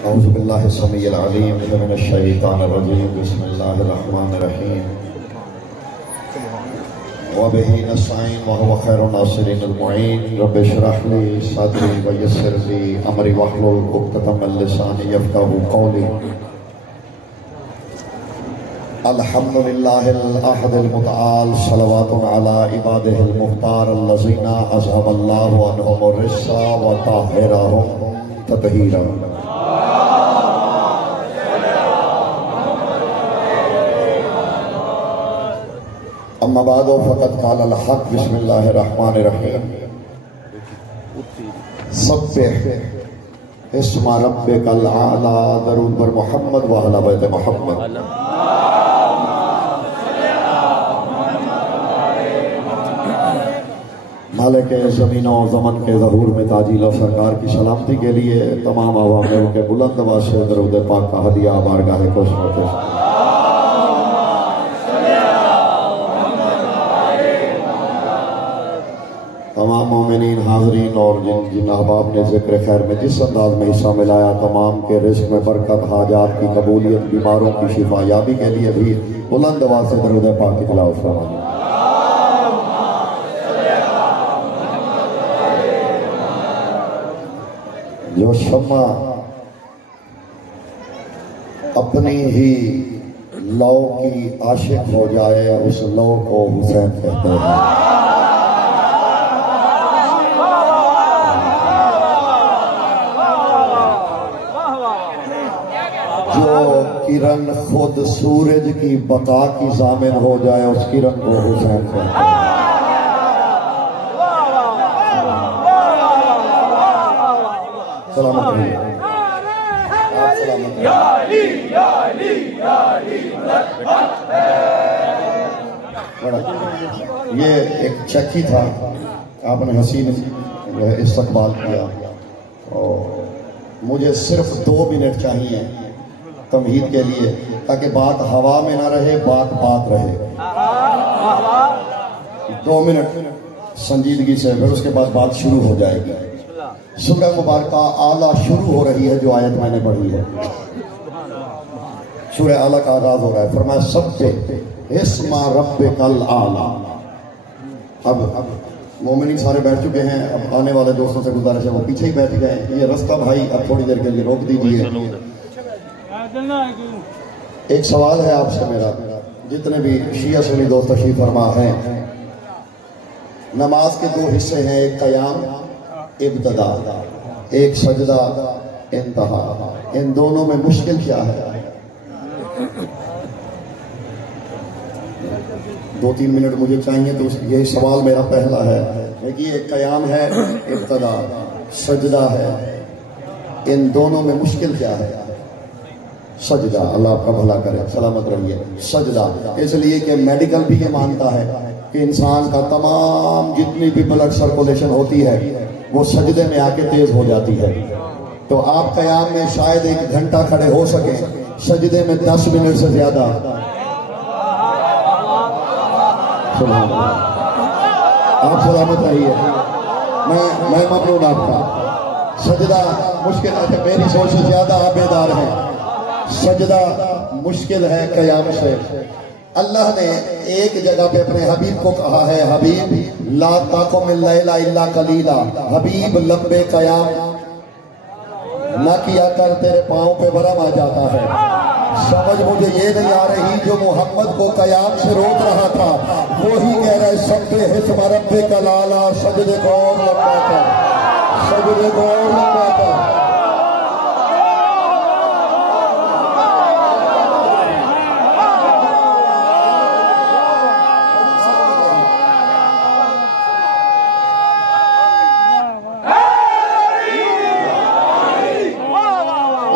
औज़ुबिल्लाहि समीइल अलीम मिनश शैतानिर रजीम बिस्मिल्लाहिर रहमानिर रहीम व बिही नस्तईन व हुवा खैरुन नासिरीनिल मुईन रब्बि इश्रह ली सदरी व यस्सिर ली अमरी वहलुल उक़दतम मिन लिसानी यफ़क़हू क़ौली। अल्हम्दुलिल्लाहिल अहदिल मुतआल सलवातुन अला इबादिहिल मुख्तार अल्लज़ीना अज़हबल्लाहु अन्हुमुर रिस्सा व ताहिरहुम तत्हीरा। अम्मा बादो फ़क़द क़ालल हक़ बिस्मिल्लाहिर रहमानिर रहीम सब्बिह इस्मा रब्बिकल आला। दरूद पर मोहम्मद व अला बैत मोहम्मद। मालिक ज़मीन और ज़मन के ज़हूर में ताजील सरकार की सलामती के लिए तमाम अवामिर के बुलंद आवाज़ से दरूद पाक का हदिया बारगाह कोसमत। तमाम मोमिनीन हाज़रीन और जिन अहबाब ने ज़िक्र खैर में जिस अंदाज में हिस्सा मिलाया, तमाम के रिज़्क़ में बरकत, हाजात की कबूलियत, बीमारों की शिफा याबी के लिए भी बुलंद आवाज़ से दरूद पाक की तिलावत फरमाएं। जो शम्मा अपनी ही लौ की आशिक हो जाए उस लौ को हुसैन कहते हैं। जो किरण खुद सूरज की बका की जामिन हो जाए उस किरण को हुसैन कहते हैं। सलामत रहिए। ये एक चक्की था, आपने हसीन इस्तकबाल किया और मुझे सिर्फ 2 मिनट चाहिए तमहीद के लिए, ताकि बात हवा में ना रहे, बात बात रहे। 2 मिनट संजीदगी से, फिर उसके बाद बात शुरू हो जाएगी। सूरह मुबारका आला शुरू हो रही है, जो आयत मैंने पढ़ी है सूरह आला का आगाज हो रहा है। फरमाया सब्बिह इस्मा रब्बिकल आला। अब मोमिनी सारे बैठ चुके हैं, अब आने वाले दोस्तों से गुजारिश है वो पीछे ही बैठ गए। ये रास्ता भाई अब थोड़ी देर के लिए रोक दीजिए। एक सवाल है आपसे मेरा, जितने भी शिया सुन्नी दोस्त तशरीफ फरमा हैं, नमाज के 2 हिस्से हैं, एक क़याम इब्तिदा, एक सजदा इंतहा। इन दोनों में मुश्किल क्या है? 2-3 मिनट मुझे चाहिए, तो यही सवाल मेरा पहला है। देखिए, एक क़याम है, इब्तिदा, सजदा है, इन दोनों में मुश्किल क्या है? सजदा। अल्लाह आपका भला करे, सलामत रहिए। सजदा इसलिए कि मेडिकल भी ये मानता है कि इंसान का तमाम जितनी भी ब्लड सर्कुलेशन होती है वो सजदे में आके तेज हो जाती है। तो आप क़याम में शायद 1 घंटा खड़े हो सके, सजदे में 10 मिनट से ज्यादा। आप सलामत रहिए, मैं ममनून आपका। सजदा मुश्किल है, मेरी सोच से ज्यादा आप बेदार हैं। सजदा मुश्किल है क़याम से। अल्लाह ने एक जगह पे अपने हबीब को कहा है, हबीब ला ताक़ुमिल लैला इल्ला कलीला। हबीब लंबे क़याम ना किया कर, तेरे पाँव पे वरम आ जाता है। समझ मुझे ये नहीं आ रही, जो मोहम्मद को क़याम से रोक रहा था वो ही कह रहा है सब्बिह इस्मा रब्बिकल आला। सजदे को और लंबा कर, सजदे को और लंबा कर।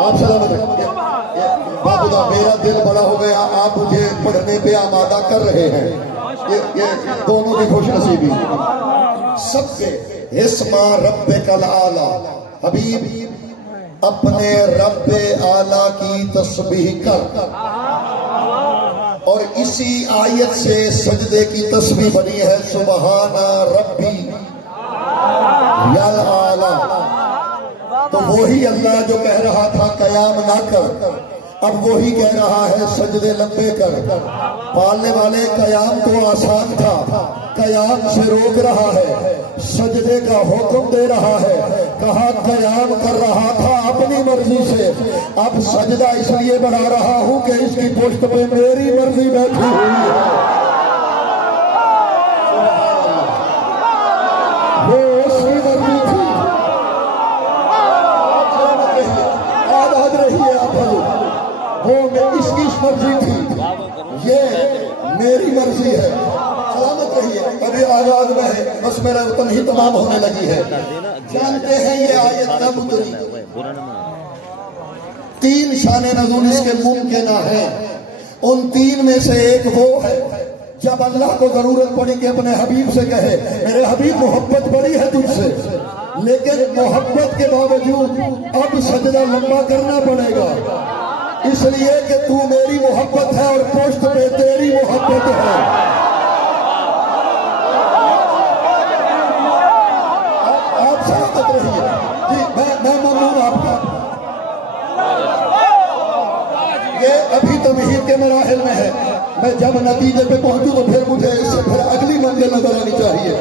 आप सलामत रहिए। बाबूदा, मेरा दिल बड़ा हो गया, आप मुझे पढ़ने पे आमादा कर रहे हैं। ये दोनों की खुशनसीबी। सब्बिह इस्मा रब्बिकल आला। हबीब अपने रब्बे आला की तस्बीह कर। और इसी आयत से सजदे की तस्बीह बनी है, सुबहाना रब्बी यल आला। तो वही अल्लाह जो कह रहा था कयाम ना कर, अब वही कह रहा है सजदे लंबे कर। पालने वाले कयाम तो आसान था, कयाम से रोक रहा है, सजदे का हुक्म दे रहा है। कहा कयाम कर रहा था अपनी मर्जी से, अब सजदा इसलिए बढ़ा रहा हूं कि इसकी पुष्ट पे मेरी मर्जी बैठी हुई है। वो उसकी मर्जी थी, आबाद रही है आप, वो इसकी मर्जी थी, ये मेरी मर्जी है। सलामत रहिए, अभी आजाद में है, बस मेरा वतन ही तमाम होने लगी है। जानते हैं ये आयत कब उतरी? 3 शान नज़ूल इसके मुमकिन है। उन 3 में से एक वो है जब अल्लाह को जरूरत पड़ी कि अपने हबीब से कहे मेरे हबीब मोहब्बत बड़ी है तुझसे, लेकिन मोहब्बत के बावजूद अब सजदा लंबा करना पड़ेगा, इसलिए कि तू मेरी मोहब्बत है और पोस्ट पे तेरी मोहब्बत है। आप सलामत रहिए जी, मैं ममनून आपका। ये अभी तमहीद के मराहिल में है, मैं जब नतीजे पे पहुंचूं तो फिर मुझे इससे फिर अगली मंजिल नजर आनी चाहिए।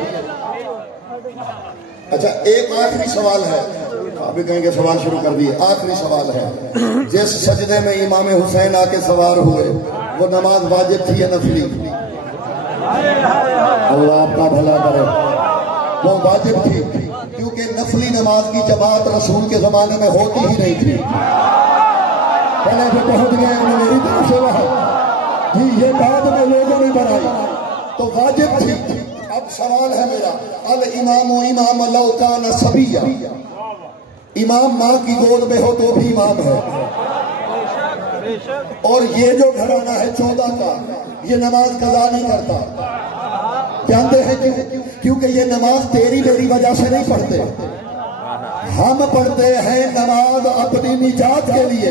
अच्छा, एक आखिरी सवाल है, अभी कहेंगे सवाल शुरू कर दिए। आखिरी सवाल है, जिस सजदे में इमाम हुसैन आके सवार हुए वो नमाज वाजिब थी या नफली? अल्लाह आपका भला करे, वो वाजिब थी, क्योंकि नफली नमाज की जमात रसूल के जमाने में होती ही नहीं थी। पहले जो पहुंच गए उन्हें मेरी तरफ से वहां जी, ये बाद में लोगों ने बनाई, तो वाजिब थी। अब सवाल है मेरा, अल इमाम इमाम लौ कान सबिया, इमाम माँ की गोद में हो तो भी इमाम है। और ये जो घराना है 14 का, ये नमाज कज़ा नहीं करता। जानते हैं क्यों? क्योंकि ये नमाज तेरी मेरी वजह से नहीं पढ़ते, हम पढ़ते हैं नमाज अपनी निजात के लिए,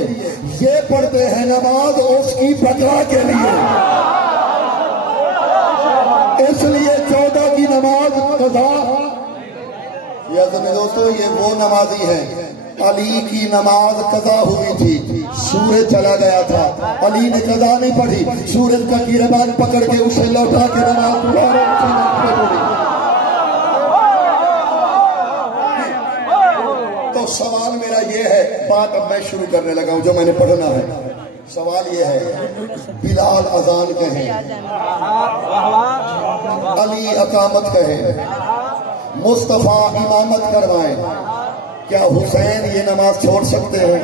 ये पढ़ते हैं नमाज उसकी बकरा के लिए। इसलिए 14 की नमाज कज़ा। दोस्तों, ये वो नमाजी है, अली की नमाज कज़ा हुई थी, सूरज चला गया था, अली ने कज़ा नहीं पढ़ी, सूरज का गिरबान पकड़ के उसे लौटा के नमाज दोबारा पढ़ी। तो सवाल मेरा ये है, बात अब मैं शुरू करने लगा हूं जो मैंने पढ़ना है। सवाल ये है, बिलाल अजान कहे, अली अकामत कहे, मुस्तफा इमामत करवाएं, क्या हुसैन ये नमाज छोड़ सकते हैं?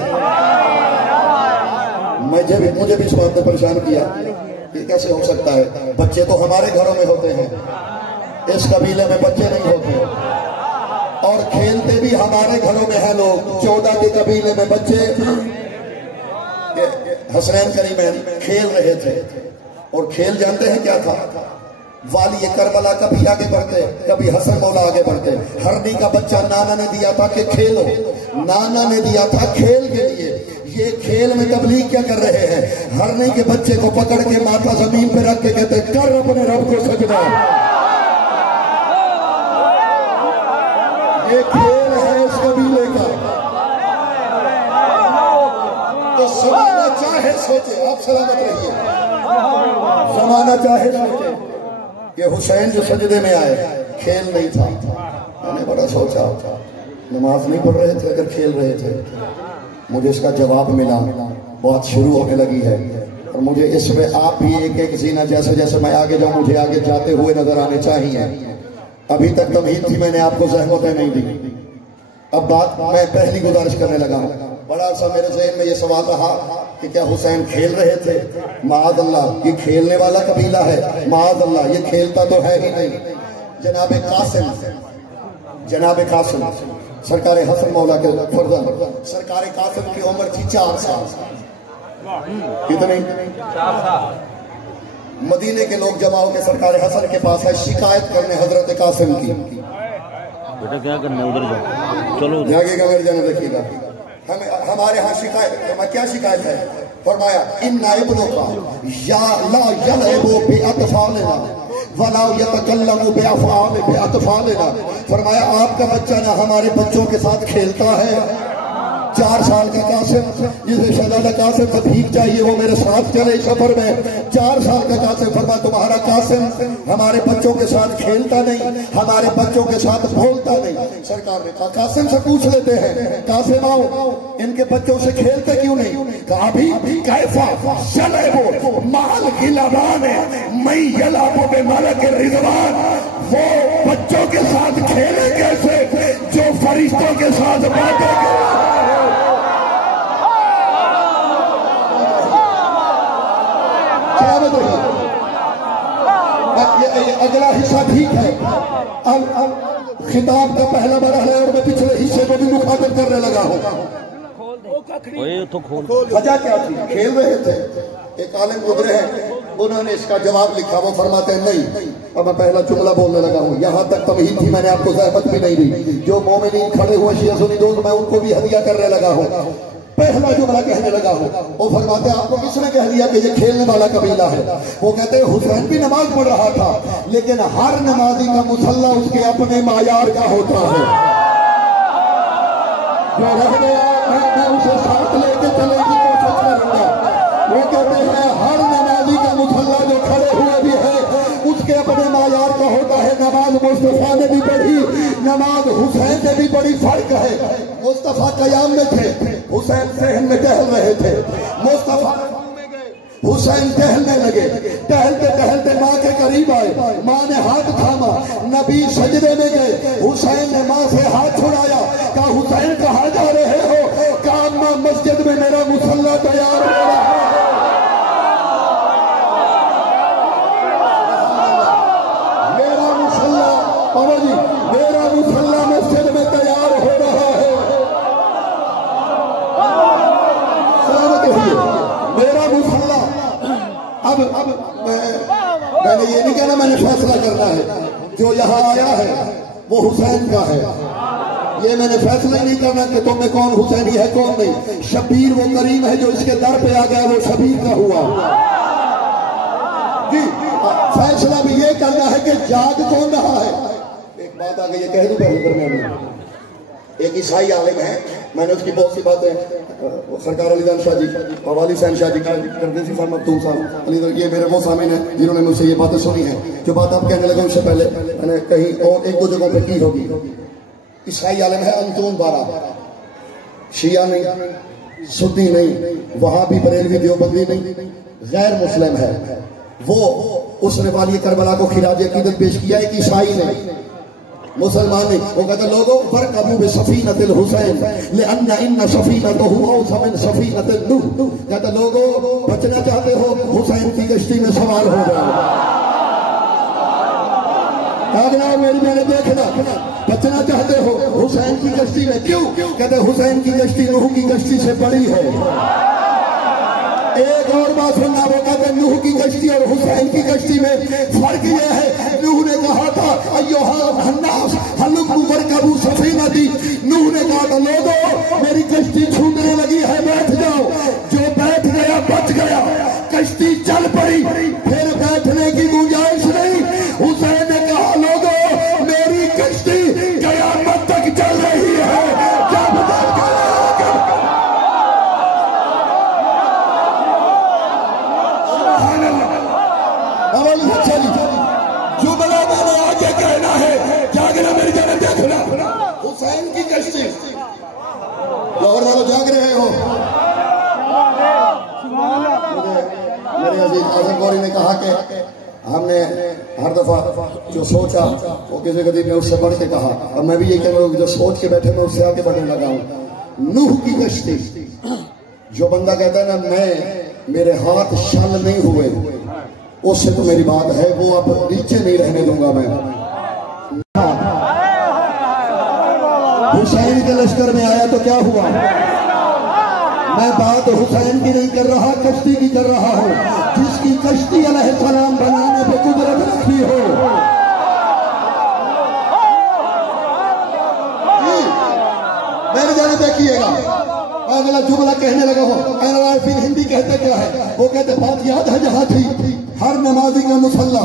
मुझे भी इस बात ने परेशान किया कि कैसे हो सकता है, बच्चे तो हमारे घरों में होते हैं, इस कबीले में बच्चे नहीं होते, और खेलते भी हमारे घरों में हैं लोग। 14 के कबीले में बच्चे हसनैन करीमैन खेल रहे थे, और खेल जानते हैं क्या था? वाली करबला कभी आगे बढ़ते, कभी हसन मौला आगे बढ़ते। हरनी का बच्चा नाना ने दिया था कि खेलो, नाना ने दिया था खेल के लिए। ये खेल में तबलीग क्या कर रहे हैं? हरनी के बच्चे को पकड़ के माथा जमीन पे रख के कहते कर अपने रब को सजदा। ये खेल है इस कबीले का। तो जमाना चाहे सोचे, आप सलामत रहिए, जमाना चाहे सोचे कि हुसैन जो सजदे में आए खेल नहीं था। मैंने बड़ा सोचा, नमाज नहीं पढ़ रहे थे अगर खेल रहे थे। मुझे इसका जवाब मिला, बात शुरू होने लगी है, और मुझे इसमें आप भी एक एक जीना, जैसे जैसे मैं आगे जाऊं मुझे आगे जाते हुए नजर आने चाहिए। अभी तक तमहीद थी, मैंने आपको ज़हमतें नहीं दी। अब बात मैं पहली गुजारिश करने लगा हूं। बड़ा सा मेरे ज़हन में ये सवाल रहा कि क्या हुसैन खेल रहे थे? माअज़ अल्लाह, ये खेलने वाला कबीला है, माअज़ अल्लाह, ये खेलता तो है ही नहीं। जनाब कासिम सरकार हसन मौला के फर्जंद, सरकार कासिम की उम्र थी 4 साल। कितनी? 4 साल। मदीने के लोग जमा होकर सरकार हसन के पास है शिकायत करने हजरत कासिम की। बेटा क्या करना, उधर जाओ, चलो जागेगा मेरे जाने देखिएगा। हमारे यहाँ शिकायत, क्या शिकायत है? फरमाया इन्ना इब्नो का या ला यलअबु बिअतफालिना वला यतकल्लमु बिअफआल बिअतफालिना। फरमाया आपका बच्चा ना हमारे बच्चों के साथ खेलता है 4 साल का कासिम, जिसे शहजादा कासिम से भीख चाहिए वो मेरे साथ चले सफर में। 4 साल का कासिम फरमा तुम्हारा कासिम हमारे बच्चों के साथ खेलता नहीं, हमारे बच्चों के साथ बोलता नहीं। सरकार ने कहा कासिम से पूछ लेते हैं, कासिम आओ इनके बच्चों से खेलते क्यों नहीं? कहा अभी कैफा चले वो माल गिलावान है मई यलाबो बे मालिक रिजवान, वो बच्चों के साथ खेले कैसे जो फरिश्तों के साथ बातें करे। अगला हिस्सा ठीक है, अब खिताब का पहला मरहला है और मैं पिछले हिस्से को भी मुखातिब करने लगा हूँ। वजह क्या थी? खेल रहे थे, एक आलिम गुजरे हैं, उन्होंने इसका जवाब लिखा। वो फरमाते हैं नहीं, अब मैं पहला जुमला बोलने लगा हूँ। यहाँ तक तमहीद थी, मैंने आपको ज़हमत भी नहीं दी। जो मोमिनीन खड़े हुए शिया सुन्नी दोस्त, मैं उनको भी हदिया करने लगा हूँ। पहला जुमला कहने लगा हूँ, वो फरमाते आपको किसने कह दिया कि ये खेलने वाला कबीला है? वो कहते हैं हुसैन भी नमाज पढ़ रहा था, लेकिन हर नमाजी का मुसल्ला उसके अपने मायार का होता है। जो रह गया मैं उसे साथ लेके चलने की कोशिश करूंगा। वो कहते हैं हर नमाजी का मुसल्ला जो खड़े हुए भी है उसके अपने मायार का होता है। नमाज मुस्तफा ने भी पढ़ी, नमाज हुसैन से भी बड़ी फर्क है। मुस्तफा कयाम में थे, हुसैन सहन में टहल रहे थे। मुस्तफा हुसैन टहलने लगे, टहलते टहलते माँ के करीब आए, माँ ने हाथ थामा, नबी सजदे में गए। हुसैन ने माँ से हाथ छुड़ाया, कहा हुसैन कहाँ जा रहे हो? कहा माँ मस्जिद में मेरा मुसल्ला तैयार हो रहा है। मेरा मुसल्ला पवन जी, मेरा मुसल्ला मस्जिद में तैयार हो रहा है। मेरा मुसल्ला अब मैंने ये नहीं कहना मैंने फैसला करना है, जो यहाँ आया है वो हुसैन का है। ये मैंने फैसला ही नहीं करना कि तुम में कौन हुसैनी है कौन नहीं। शबीर वो करीम है जो इसके दर पे आ गया, वो शबीर का हुआ जी। फैसला भी ये करना है कि जाग कौन रहा है। एक बात आ गई, ये कह दूं पहले, एक ईसाई आलिम है, मैंने उसकी बहुत सी बातें सरकार अलीदान शाह जी, वाली सैन शाह जी, करदेसी साहब, मखदूम साहब, ये मेरे वो सामिन हैं जिन्होंने मुझसे ये बातें सुनी हैं। जो बात आप कहने लगे उससे पहले मैंने कहीं और 1-2 जगहों पे की होगी। ईसाई आलिम है अंतून बारा, शिया नहीं, सुन्नी नहीं, वहां भी बरेलवी देवबंदी नहीं, गैर मुस्लिम है। वो उसने वाली करबला को खिराज अकीदत पेश किया, एक ईसाई ने, मुसलमान नहीं। वो कहते लोगों फर्क अबू बे सफीनतिल हुसैन ले अन्ना इन्ना सफीनतहु औसमिन सफीनतिन नूह। कहते लोगों बचना चाहते हो हुसैन की कश्ती में सवार हो जाओ। अगला मेरी मैंने देखना, बचना चाहते हो हुसैन की कश्ती में, क्यों? कहते हुसैन की कश्ती नूह की कश्ती से बड़ी है। एक और बात सुनना, वो कहते नूह की कश्ती और हुसैन की कश्ती में फर्क यह है, नूह ने कहा था अय्युहन्नास हलुकु वरकबू सफीनती। नूह ने कहा था लोगों मेरी कश्ती छूटने लगी है, बैठ जाओ। जो बैठ गया बच गया, कश्ती चल पड़ी, फिर बैठने की गुंजाइश नहीं। हुसैन ने कहा लोगों मेरी कश्ती क़यामत तक चल रही है, जब तक जुमला मैंने आगे कहना है, जागना मेरी जाने देखना। हुसैन की कश्ती, लाहौर वालों जाग रहे हो? मेरे अजीज आजम गौरी ने कहा कि हमने हर दफा जो सोचा वो किसी कदीब ने उससे बढ़ के कहा, और मैं भी यही कह रहा हूँ जो सोच के बैठे मैं उससे आगे बढ़ने लगा हूँ। नूह की कश्ती, जो बंदा कहता है ना मैं मेरे हाथ शल नहीं हुए, उससे तो मेरी बात है, वो अब नीचे नहीं रहने दूंगा मैं। हुसैन के लश्कर में आया तो क्या हुआ? मैं बात हुसैन की नहीं कर रहा, कश्ती की कर रहा हूँ, जिसकी कश्ती अलैहिस्सलाम बनाने पे कुदरत रखी हो। मेरे जाने देखिएगा, अगला जुमला कहने लगा हो। फिर हिंदी कहते क्या है? वो कहते बात याद है जहां थी, हर नमाजी का मुसल्ला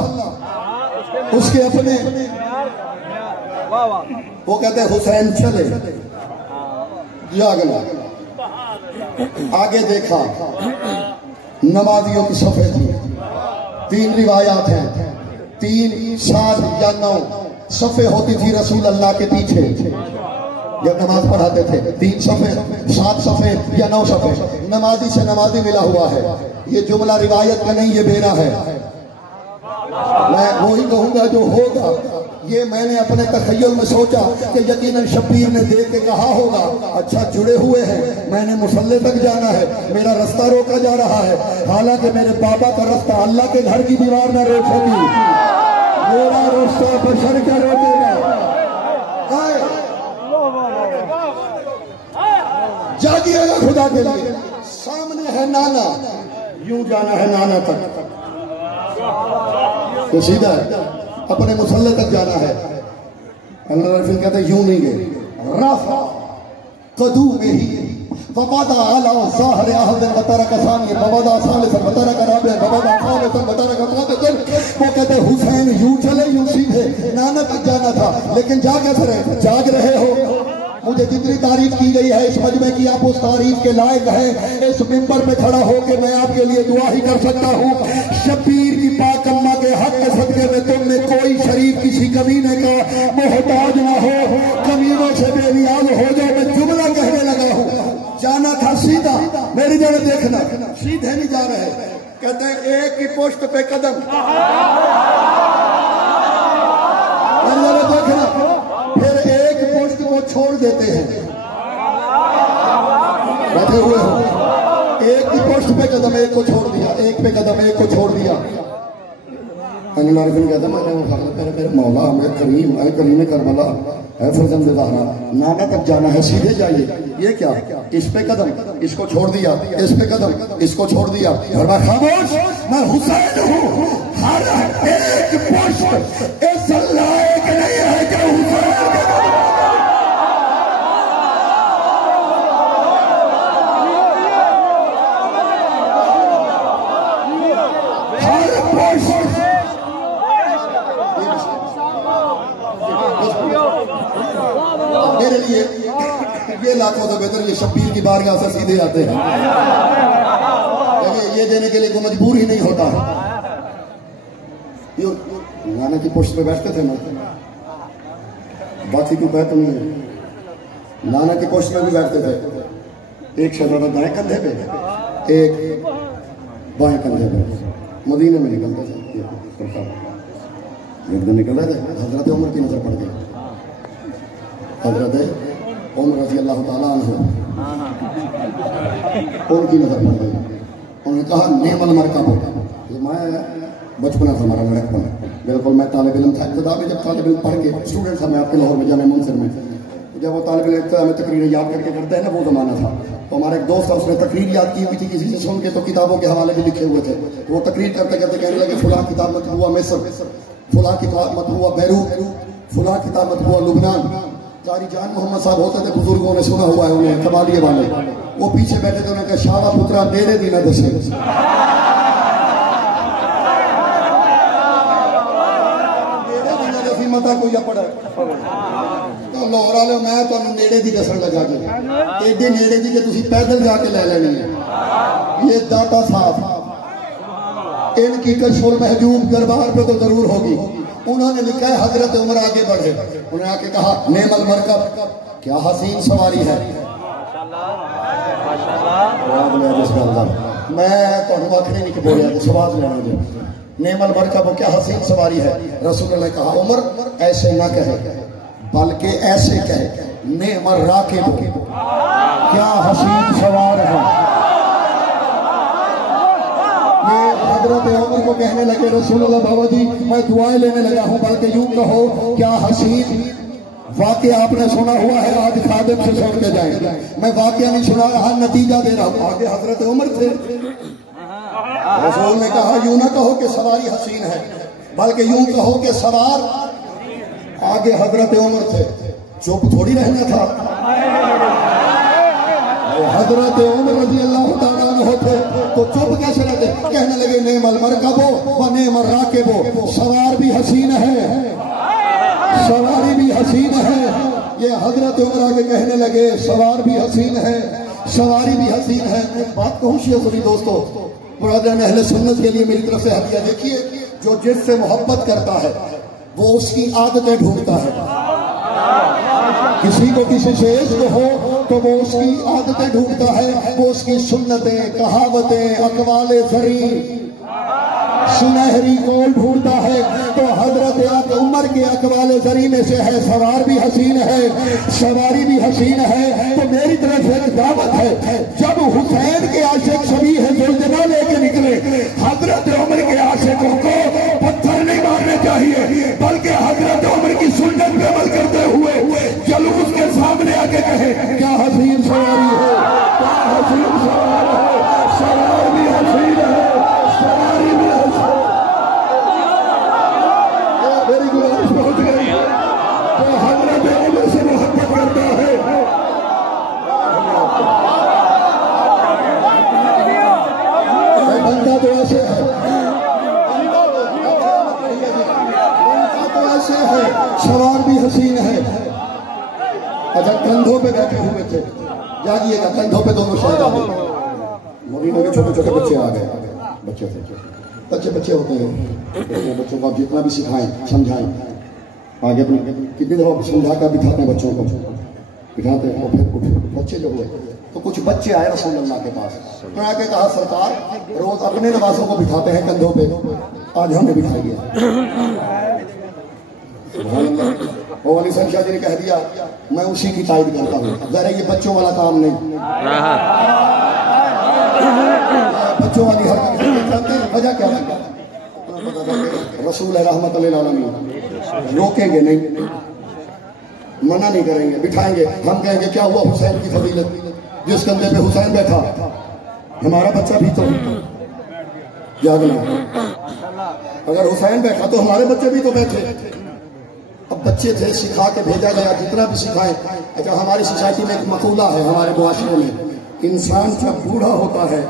उसके अपने। वो कहते हुसैन चले, जागना आगे देखा नमाजियों की सफे थी। 3 रिवायात हैं, 3, 7 या 9 सफे होती थी रसूल अल्लाह के पीछे जब नमाज पढ़ाते थे। 3 सफे, 7 सफे या 9 सफे। नमाजी से नमाजी मिला हुआ है। ये जुमला रिवायत का नहीं, ये बेरा है। मैं वही कहूंगा जो होगा। ये मैंने अपने तखय्युल में सोचा कि यकीनन शब्बीर ने देख के कहा होगा अच्छा जुड़े हुए हैं, मैंने मुसल्ले तक जाना है, मेरा रास्ता रोका जा रहा है। हालांकि मेरे बाबा का रास्ता अल्लाह के घर की दीवार न रोक सकी, मेरा रास्ता बशर क्या रोकेगा। जागिएगा खुदा के लिए। सामने है नाना, यूं जाना है नाना तक तो सीधा अपने मुसल्ले तक जाना है। अल्लाह रसूल कहते यूं नहीं गए, रफा कदू में ही वबादा आला ज़ाहर अहद वतरक सानी वबादा सालिस वतरक राबि वबादा खामिस वतरक साबितन। वो कहते हुसैन यूं चले यूं सीधे, नाना तक जाना था लेकिन जाग रहे, जाग रहे हो। मुझे जितनी तारीफ की गई है इस मजमे की, आप उस तारीफ के लायक हैं। इस मिंबर पे खड़ा होकर मैं आपके लिए दुआ ही कर सकता हूँ। शब्बीर की पाक अम्मा के हक के सदके में तुम में कोई शरीफ किसी कमीने का मोहताज ना हो, कमीनों से बेनियाज हो जाओ। मैं जुमला कहने लगा हूँ, जाना था सीधा, मेरी जगह देखना, सीधे नहीं जा रहे। कहते हैं एक की पोस्ट पे कदम, देखना फिर एक पोस्ट को छोड़ देते हैं। बैठे हुए हो, एक की पोस्ट पे कदम, एक को छोड़ दिया, एक पे कदम, एक को छोड़ दिया। कहता मेरे मौला मेरे करीम है, करीम करबला है, फर्जंद ज़हरा, नाना तक जाना है, सीधे जाइए। ये क्या, इस पे कदम, इसको छोड़ दिया, इस पे कदम, इसको छोड़ दिया। और मैं खामोश, मैं हुसैन हूँ। हर एक पोस्ट इस लायक नहीं है कि हुसैन मेरे लिए ये लाखों से बेहतर ये शब्बीर की बारगाह से सीधे आते हैं। ये देने के लिए कोई मजबूर ही नहीं होता। नाना की पोस्ट पे बैठते थे ना, बात ही क्यों कहते नहीं। नाना की पोस्ट में भी बैठते थे। एक शहजादा दाएं कंधे पे, एक बाएं कंधे पे। मदीने में निकलते थे, एक दिन निकल रहे थे, हजरत उमर की नजर पड़ गई। हजरत उमर रज़ी अल्लाह ताला अन्हु उनकी नजर पड़ गई। उन्होंने कहा नेमल मरकब। मैं बचपना था हमारा, लड़कपन, बिल्कुल मैं तालिब इल्म था। इब्तिदा में जब तालिब इल्म पढ़ के स्टूडेंट था मैं आपके लाहौर में जामे मुनसिर में, जब वो तालिब इल्म में तकरीरें याद करके करते हैं ना, वो ज़माना था। तो हमारा एक दोस्त था, उसने तकरीर याद की हुई थी किसी से सुन के, तो किताबों के हवाले भी लिखे हुए थे। वो तकरीर करते करते कहने लगे फुला किताब मत हुआ मिस्र, फुला किताब मत हुआ बैरूत, फुला किताब मत हुआ लुबनान। कारी जान मोहम्मद साहब होते थे, बुजुर्गों ने सुना हुआ है उन्हें, कमालिए वाले। वो पीछे बैठे थे, उन्होंने कहा शावा पुत्रा मेरे दी ना दसे। मता कोई पड़ा तो लाहौर वाले मैं तो नेड़े दी दसन लगा के, एडे नेड़े दी कि तुसी पैदल जाके ले लेनी है। ये दाता साहब इनकी कशफुल महजूब दरबार पे तो जरूर होगी। उन्होंने लिखा है हजरत उमर आगे बढ़े, उन्होंने आके कहा नेमल मरकब, क्या हसीन सवारी है। मैं तो आखिरी नहीं बोलिया, सवाल लेना जो नेमल मरकब क्या हसीन सवारी है। रसूल ने कहा उमर ऐसे ना कहे बल्कि ऐसे कहे नेमल राकिब, क्या हसीन सवार है। ये हजरत उमर को कहने लगे रसूलुल्लाह बाबा जी मैं दुआएं लेने लगा हूं, बल्कि यूं कहो क्या हसीन। वाकया आपने सुना हुआ है, आज खादिम से सुन के जाएंगे। मैं वाकया नहीं सुना रहा, नतीजा दे रहा हूं। आगे हजरत उमर थे, रसूल ने कहा यूं ना कहो कि सवारी हसीन है, बल्कि यूं कहो कि सवार। आगे हजरत उमर थे, चुप थोड़ी रहना था। हजरत उमर रज़ी अल्लाह तआला अन्हु थे तो चुप कैसे रहते। कहने लगे नेमल मरकबो व नेमल राकिबो, सवार भी हसीन है, सवारी भी हसीन है। ये हजरत उमर आगे कहने लगे सवार भी हसीन है, सवारी भी हसीन है। एक बात कहूँ सभी दोस्तों, बुरादरान अहले सुन्नत के लिए मेरी तरफ से हदिया, देखिए जो जिससे मोहब्बत करता है वो उसकी आदतें ढूंढता है। किसी को किसी से इश्क हो तो वो उसकी आदतें ढूंढता है, वो उसकी सुन्नतें, कहावतें, अकवाले ज़री, सुनहरी कौल ढूंढता है। तो हजरत उमर के अकवाले ज़री में से है सवार भी हसीन है, सवारी भी हसीन है। तो मेरी तरफ से दावत है, जब हुसैन के आशिक सभी है जुल्जमा लेके निकले, हजरत उमर के आशिकों को पत्थर नहीं मारने चाहिए, बल्कि हजरत उमर की सुन्नत पे अमल करते हुए जलूस के सामने आके कहे क्या हसीन सवारी है, क्या हसीन सवार है, सवार भी हसीन है, सवारी भी हसीन। मेरी गुजारिश पहुंच गई, तो हजरत उमर से मोहब्बत करता है। बंदा तो ऐसे है, सवार भी हसीन है। अच्छा, कंधों पे बैठे हुए थे, जागिएगा, कंधों पे दोनों शहजादे, मोरिनों के छोटे छोटे बच्चे आ गए, बच्चे बच्चे होते हैं, बच्चों को आप जितना भी सिखाएं समझाएं, आगे अपने कितनी दफा समझा कर बिठाते हैं बच्चों को, बिठाते हैं, और फिर बच्चे जो हुए तो कुछ बच्चे आए रसूल अल्लाह के पास, तो आके कहा सरकार रोज अपने नवाजों को बिठाते हैं कंधों पे, आज हमें बिठाइए। वो वाली संख्या जी ने कह दिया मैं उसी की तारीफ करता हूँ, जरा ये बच्चों वाला काम नहीं, बच्चों वाली हरकत। वजह क्या है? रसूल रहमत लिल आलमीन, रोकेंगे नहीं, मना नहीं करेंगे, बिठाएंगे। हम कहेंगे क्या हुआ हुसैन की फजीलत, जिस कंधे पे हुसैन बैठा हमारा बच्चा भी तो जागना, अगर हुसैन बैठा तो हमारे बच्चे भी तो बैठे। अब बच्चे थे, सिखा के भेजा गया, जितना भी सिखाए। अच्छा, हमारी सोसाइटी में एक मकूला है, हमारे मुआशरे में, इंसान जब बूढ़ा होता है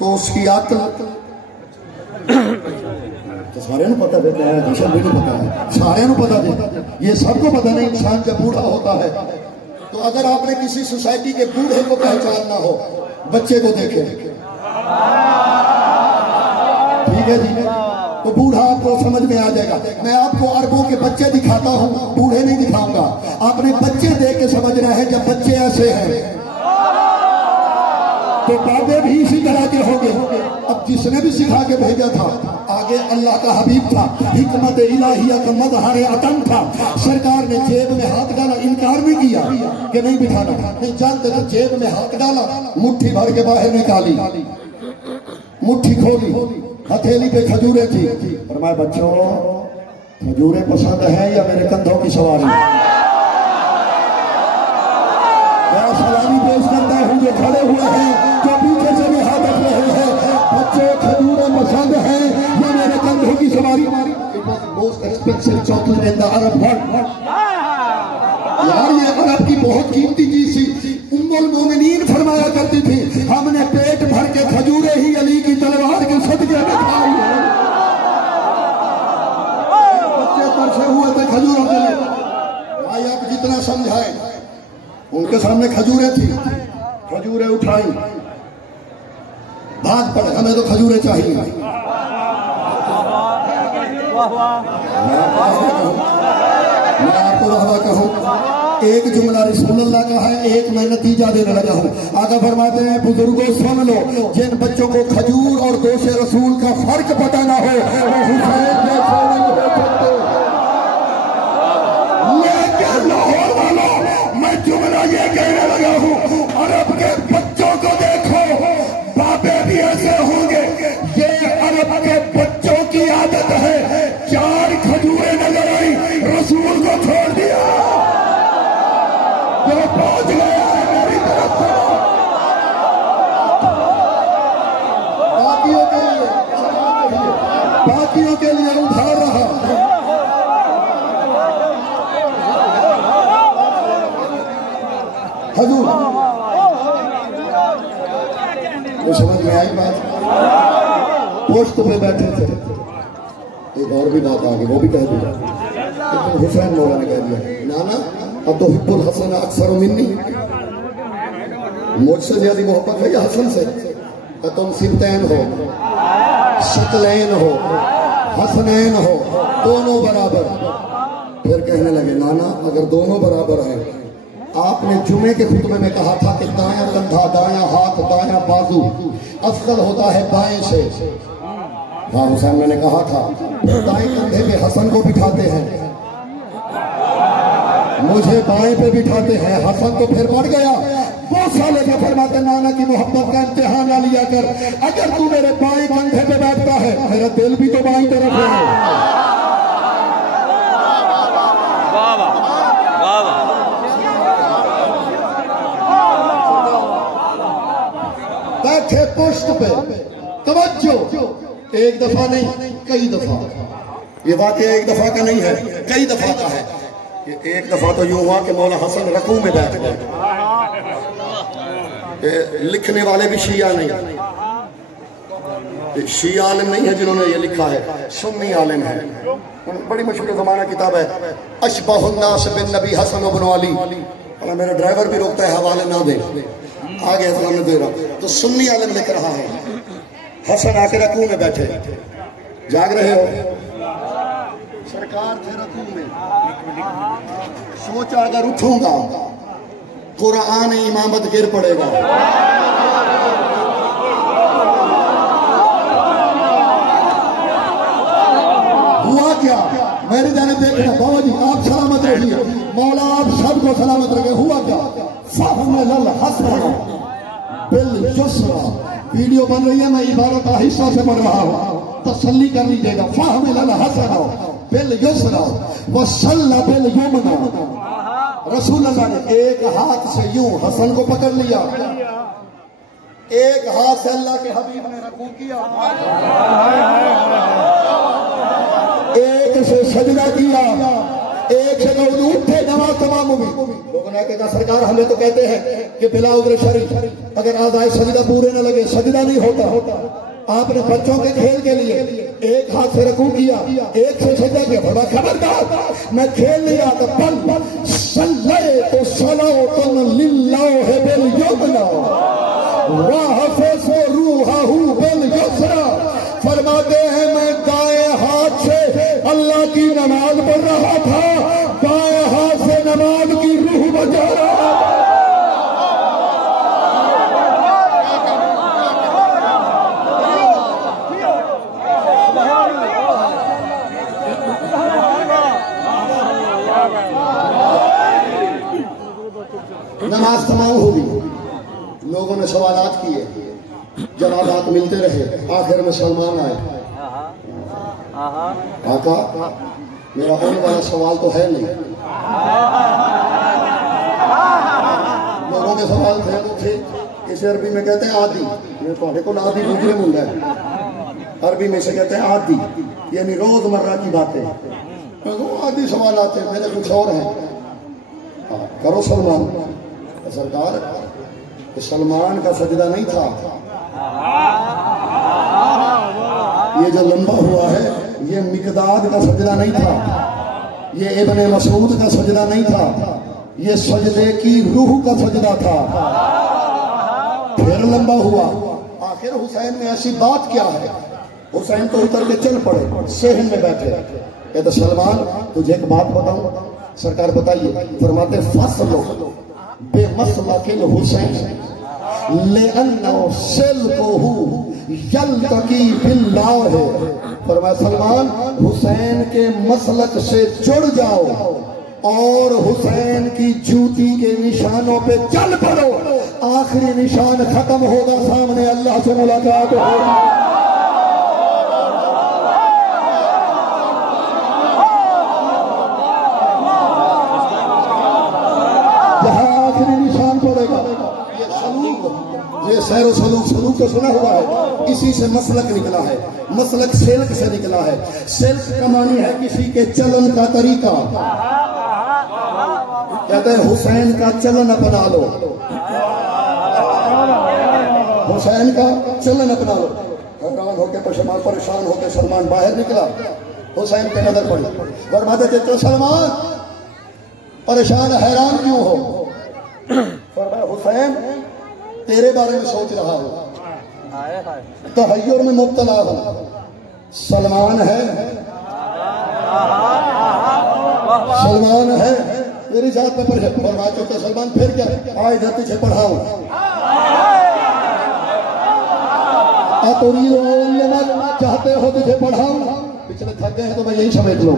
तो उसकी अक्ल, तो सारे को पता देता है, भी नहीं पता है, सारे को पता देता, ये सबको पता नहीं। इंसान जब बूढ़ा होता है तो अगर आपने किसी सोसाइटी के बूढ़े को पहचानना हो, बच्चे को देखे, ठीक है जी, तो बूढ़ा आपको समझ में आ जाएगा। मैं आपको अरबों के बच्चे दिखाता हूँ, बूढ़े नहीं दिखाऊंगा, आपने बच्चे देख के समझना है। जब बच्चे ऐसे हैं तो बाबे भी इसी तरह के होंगे। अब जिसने भी सिखा के भेजा था, आगे अल्लाह का हबीब था, हिकमत इलाहिया का मज़हर अतम था, सरकार ने जेब में हाथ डाला, इनकार भी किया कि नहीं बिठाना, नहीं जानते तो जेब में हाथ डाला, मुट्ठी भर के बाहर निकाली, मुट्ठी खोली, हथेली पे खजूरें थी, फरमाया बच्चों खजूरें पसंद है या मेरे कंधों की सवारी? मैं सलामी पेश करता हूँ जो खड़े हुए हैं, जो पीछे से भी हाथ रख रहे हैं, बच्चों खजूरें पसंद है या मेरे कंधों की सवारी? Most expensive chocolate in the Arab world. यार ये अरब की बहुत कीमती चीज थी। उम्मुल मोमिनीन फरमाया करती थी, हमने पेट भर के खजूरें ही अली की तलवार के सदके में खाई है। बच्चे तरसे हुए थे खजूरों के लिए, भाई आप जितना समझाएं, उनके सामने खजूरें थी, खजूरें उठाई, भाग पड़े, हमें तो खजूरें चाहिए। मैं आपको रहवा कहूँ, एक जुमला रसूलुल्लाह का है, एक मैं नतीजा देने लगा हूँ। आगे फरमाते हैं बुजुर्गों सुन लो, जिन बच्चों को खजूर और दोषे रसूल का फर्क पता ना हो वो हुसैन जैसा नहीं हो सकते। लेकिन लाहौर वालों, मैं जुमला ये कहने लगा हूँ, अरब के बच्चों को देखो, बाबे भी ऐसे होंगे। ये अरब के बच्चों की आदत है, 4 खजूरें नजर आई, रसूल को छोड़ दिया, जो पहुंच गया है मेरी तरफ से। बाकियों के लिए उधार रहा। हजूर तो समझ में आई बात? पोस्ट पे बैठे थे, एक और भी बात आ गई, वो भी कह दिया, लेकिन हुसैन मौला ने कह दिया नाना अब तो हिब्बुल हसन अक्सर मिन्नी, मुझसे ज्यादा मोहब्बत है या हसन से? तो तुम सिबतैन हो, शकलैन हो, हसनैन हो, दोनों बराबर। फिर कहने लगे नाना अगर दोनों बराबर हैं, आपने जुमे के खुतबे में कहा था कि दायां कंधा, दायां हाथ, दायां बाजू अफजल होता है बाएं से। हाँ हुसैन मैंने कहा था। दाएं कंधे पे हसन को बिठाते हैं, मुझे बाएं पे बिठाते हैं। हसन तो फिर मर गया। वो साले का फरमाते नाना की मोहब्बत का इम्तिहान ना लिया कर। अगर तू मेरे बाएं कंधे पे बैठता है, मेरा दिल भी तो बाएं तरफ है। बैठे पुष्ट पे, तवज्जो। एक दफा नहीं कई दफा। ये वाकया एक दफा का नहीं है, कई दफा का है। एक दफा तो यूं हुआ कि मौला हसन रकू में बैठ गए। लिखने वाले भी शिया नहीं, शिया आलिम नहीं है जिन्होंने ये लिखा है, सुन्नी आलिम है। बड़ी मशहूर ज़माना किताब है अशबहुन्नास बिन नबी हसन इब्न अली। और मेरा ड्राइवर भी रोकता है हवाले ना दे, आगे सामने दे रहा। तो सुन्नी आलिम लिख रहा है, हसन आके रकू में बैठे, जाग रहे हो, सरकार थे रकू में। सोचा अगर उठूंगा कुरान इमामत गिर पड़ेगा। हुआ क्या? मेरे जाने देखना बाबा जी आप सलामत रहिए, मौला आप सबको सलामत रखे। हुआ क्या? वीडियो बन रही है, मैं इबारत आहिस्ता से पढ़ रहा हूँ, तसल्ली कर लीजिएगा। रसूल अल्लाह ने एक हाथ से यूं हसन को पकड़ लिया, एक हाथ से अल्लाह के हबीब ने रकू किया, एक से सजदा किया, एक से उठे नमाज तमाम हुई। लोगों ने कहा सरकार हमें तो कहते हैं कि बिला उग्र शरीफ अगर आदाए सजदा पूरे न लगे सजदा नहीं होता। आपने बच्चों के खेल के लिए एक हाथ से रकू किया, एक से सजदा किया। बड़ा खबरदार, मैं खेल नहीं रहा था। पल सल्ले तो सलो तुम लिल्लाह बिल युमना व हफज़ रूहहू बिल युसरा। फरमाते हैं मैं दाएं हाथ से अल्लाह की नमाज पढ़ रहा था, दाएं हाथ से नमाज की रूह बजा रहा था। नमाज तमाम होगी, लोगों ने सवालात किए, जवाबात मिलते रहे। आखिर में सलमान आए, आका मेरा होने वाला सवाल तो है नहीं। लोगों के सवाल थे, इसे अरबी में कहते हैं आदि, थोड़े को आदि दूसरे मुंडा है, अरबी में से कहते हैं आदि, यानी रोजमर्रा की बातें। आदि सवाल आते हैं, मेरे कुछ और हैं। करो सलमान। सरकार सलमान का सजदा नहीं था, ये जो लंबा हुआ है ये मिकदाद का सजदा नहीं था, ये इब्ने मसूद का सजदा नहीं था, ये सजदे की रूह का सजदा था। फिर लंबा हुआ। आखिर हुसैन में ऐसी बात क्या है? हुसैन तो उतर के चल पड़े, सेहन में बैठे। कहते सलमान तुझे एक बात बताऊं। सरकार बताइए। फरमाते फसलो बेमसलकिल हुसैन लेअन्नहु सिल्कुहु यल्तकी बिल्लाह। फरमाया सलमान हुसैन के मसलक से जुड़ जाओ और हुसैन की जूती के निशानों पे चल पड़ो। आखिरी निशान खत्म होगा, सामने अल्लाह से मुलाकात होगी। ये सैरो सलूक को सुना हुआ है, इसी से मसलक निकला है। मसलक सिल्क से निकला है। सिल्क का मानी है किसी के चलन का तरीका। कहते हैं हुसैन का चलन अपना लो, हुसैन का चलन अपना लो। हैरान होकर परेशान होकर सलमान बाहर निकला, हुसैन पे नजर पड़ी। फरमाते थे तो सलमान परेशान हैरान क्यों हो? फरमाया हुसैन तेरे बारे में सोच रहा हूं, तहय्युर में मुब्तला हूं। सलमान है, सलमान है मेरी जात पे फरमा चुके सलमान, फिर क्या आए इधर तुझे पढ़ाऊं। चाहते हो तुझे पढ़ाऊं, पिछले थक गए हैं तो मैं यही समझ लो।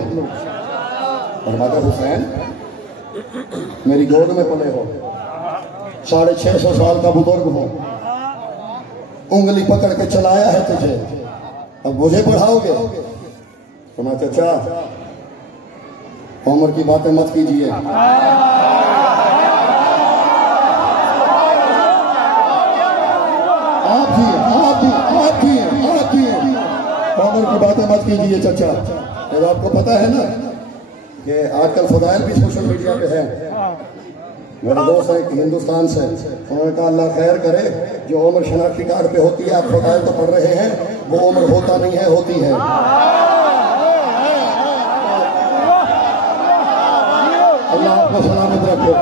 फरमाता हुसैन मेरी गोद में पले हो, 650 साल का बुजुर्ग हो, उंगली पकड़ के चलाया है तुझे, अब मुझे पढ़ाओगे? फरमाया चाचा उम्र की बातें मत कीजिए, उम्र की बातें मत कीजिए चाचा। जब आपको पता है ना कि आजकल फदाइल भी सोशल मीडिया पे है। मेरे दोस्त हैं हिंदुस्तान से, उन्होंने कहा अल्लाह खैर करे, जो उम्र शनाख्ती कार्ड पे होती है, आप फदाइल तो पढ़ रहे हैं, वो उम्र होता नहीं है, होती है। अल्लाह आपको सलामत रखे।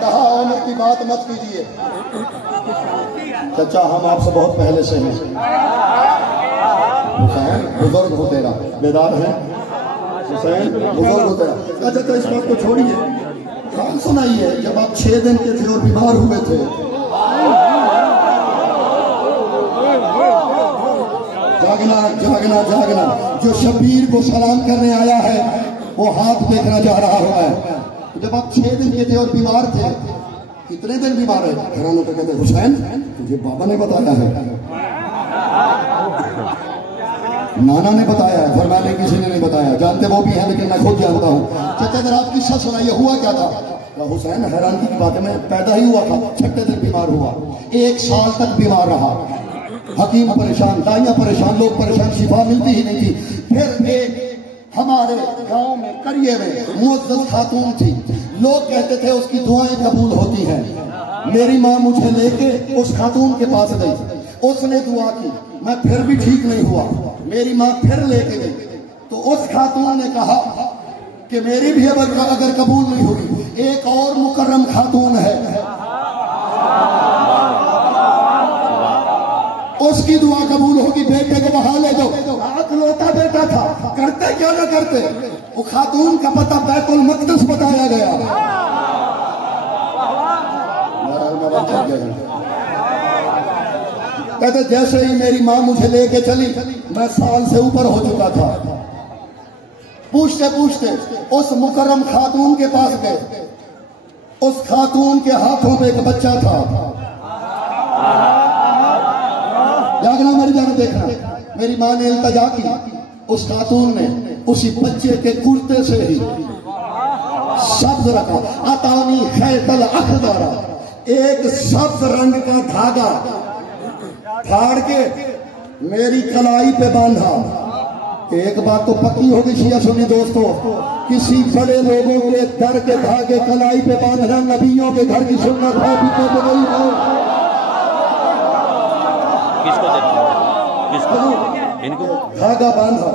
कहा उम्र की बात मत कीजिए चाचा, हम आपसे बहुत पहले से हैं। हुसैन बुजुर्ग हो तेरा, बेदार है हुसैन, बुजुर्ग हो तेरा। अच्छा तो इस बात को छोड़िए, हाल सुनाइए जब आप 6 दिन के थे और बीमार हुए थे, जागना जागना जागना। जो शबीर को सलाम करने आया है वो हाथ देखना चाह रहा है। जब आप 6 दिन के थे और बीमार थे, कितने दिन बीमार है? घरानों को कहते हुसैन तुझे बाबा ने बताया है, नाना ने बताया है, फरमाया किसी ने नहीं बताया। जानते वो भी है लेकिन मैं खुद जानता हूँ। चाचा जरा आप किस्सा सुनाइए, हुआ क्या था? हुसैन हैरानी की बात है, मैं पैदा ही हुआ था, 6 दिन बीमार हुआ, 1 साल तक बीमार रहा। हकीम परेशान, दाइयां परेशान, लोग परेशान, शिफा मिलती ही नहीं थी। फिर एक हमारे गांव में करिए में मुअज़्ज़ज़ खातून थी, लोग कहते थे उसकी दुआएं कबूल होती हैं। मेरी माँ मुझे लेके उस खातून के पास गई, उसने दुआ की, मैं फिर भी ठीक नहीं हुआ। मेरी माँ फिर लेके गई तो उस खातून ने कहा कि मेरी भी अगर कबूल नहीं हुई, एक और मुकर्रम खातून है, उसकी दुआ कबूल होगी, बेटे को वहां ले जाओ। इकलौता बेटा था, करते क्या ना करते, वो खातून का पता बैतुल मक़दस बताया गया। कहते जैसे ही मेरी माँ मुझे लेके चली, मैं साल से ऊपर हो चुका था। पूछते पूछते उस मुकर्रम खातून के पास गए, उस खातून के हाथों में एक बच्चा था। जागना मेरी जान देखना, मेरी माँ ने इल्तजा की, उस खातून ने उसी बच्चे के कुर्ते से ही शब्द रखा, अतानी खैतल अखदारा, एक सब्ज रंग का धागा फाड़ के मेरी कलाई पे बांधा। एक बात तो पक्की होगी शिया सुन्नी दोस्तों, किसी बड़े लोगों के दर के धागे कलाई पे बांधना नबियों के घर की सुन्नत है, भी तो नहीं है। किसको इनको धागा बांधा,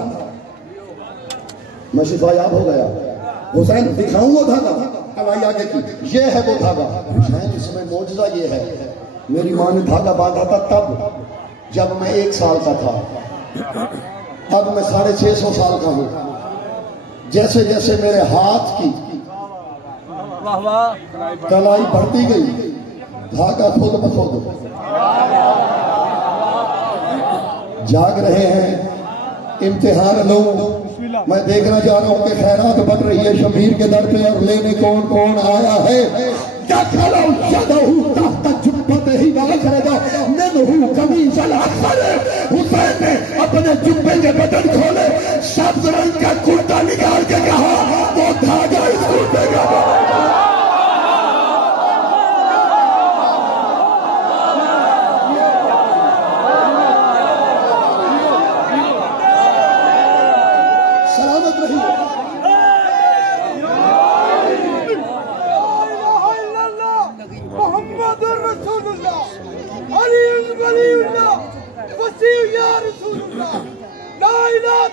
मैं शिफायाब हो गया। हुसैन दिखाऊं वो धागा, कलाई आगे की, ये है वो धागा। हुसैन इसमें मौजूदा ये है, मेरी माँ ने धागा बांधा था तब जब मैं 1 साल का था, अब मैं 650 साल का हूं। जैसे जैसे मेरे हाथ की कलाई बढ़ती गई, धागा खुद ब खुद जाग रहे हैं। इम्तिहान लो, मैं देखना चाह रहा हूं कि खैरात बढ़ रही है शबीर के दर पे, और लेने कौन कौन आया है। हुसैन ने अपने जुब्बे के बटन खोले, सब्ज रंग का कुर्ता निकाल के कहा वो धागा इस कुर्ते का। सलामत रहिए।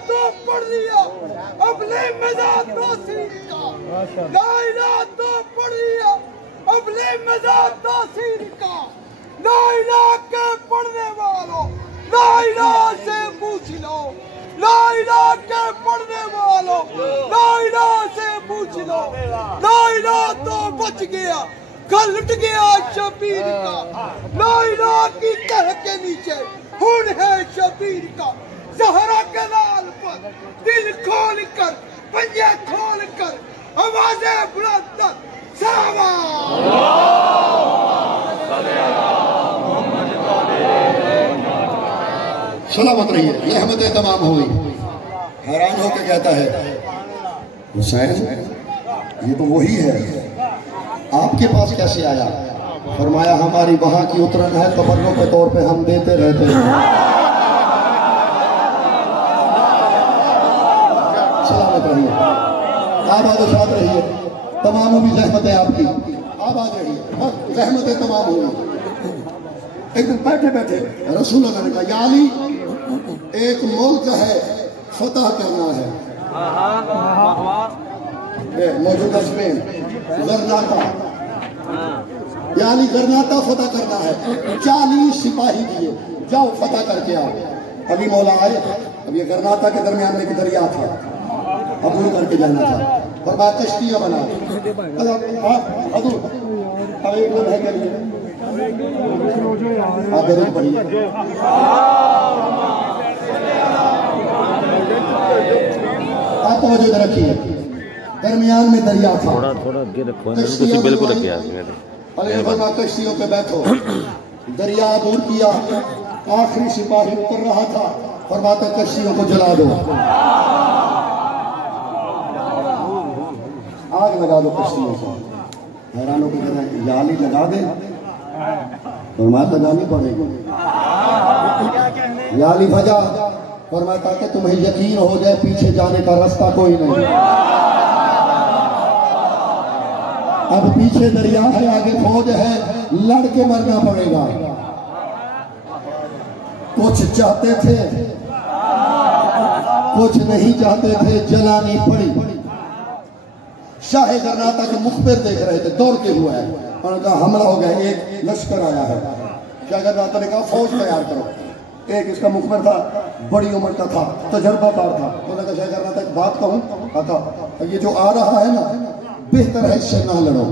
तो पढ़ लिया अपने मजाक तो लाइला तो पड़ी है अबले मजाद तासीर का। लाइला के पढ़ने वालों लाइला से पूछ लो, लाइला के पढ़ने वालों लाइला से पूछ लो। लाइला तो बच गया, कल लुट गया शबीर का। लाइला की तह के नीचे खून है शबीर का। ज़हरा के लाल पर दिल खोल कर, पंजे खोल कर, आवाज़ें बुलंद सावा। सलामत रहिए, रहमतें तमाम हुई। हैरान होकर कहता है हुसैन ये तो वही है, आपके पास कैसे आया? फरमाया हमारी वहां की उतरन है, तबर्रुक के तौर पे हम देते रहते हैं। सलामत रहिए, आबाद शाद रहिए, तमाम भी रहमतें आपकी आबाद रहिए, रहमतें तमाम हुई। एक दिन बैठे बैठे रसूल अल्लाह ने कहा या अली एक मुल्क है फतह करना है, मौजूदा स्पेन गरनाता, यानी गरनाता फतह करना है। 40 सिपाही दिए, जाओ फतह करके आओ। अभी मौला आए, अब ये गरनाता के दरमियान में एक दरिया था, अबूर करके जाना था, और बात कश्तियां बना। अब एक लम्हे के लिए आप पढ़िए, आप तवज्जो रखिए। दरमियान में दरिया था, थोड़ा थोड़ा आगे रखो, बिल्कुल कश्तियों पे बैठो। दरिया दूर किया, आखिरी सिपाही उतर रहा था, फरमाता कश्तियों को जला दो, आग लगा दो कश्तियों को। हैरानों की तरह याली लगा दे, फरमाता लगानी पड़ेगी। याली भजा, फरमाता कि तुम्हें यकीन हो जाए पीछे जाने का रास्ता कोई नहीं। अब पीछे दरिया है, आगे फौज है, लड़ के मरना पड़ेगा। कुछ चाहते थे, कुछ नहीं चाहते थे, जलानी पड़ी। शाह गरनाता के मुखबिर देख रहे थे, दौड़ते हुए उन्होंने कहा हमला हो गया, एक लश्कर आया है। शाह गरनाता ने कहा फौज तैयार करो। एक इसका मुखबिर था, बड़ी उम्र का था, तजर्बाकार था। उन्होंने कहा शाह गरनाता एक बात कहूं, कहा ये जो आ रहा है ना, बेहतर है इससे ना लड़ो।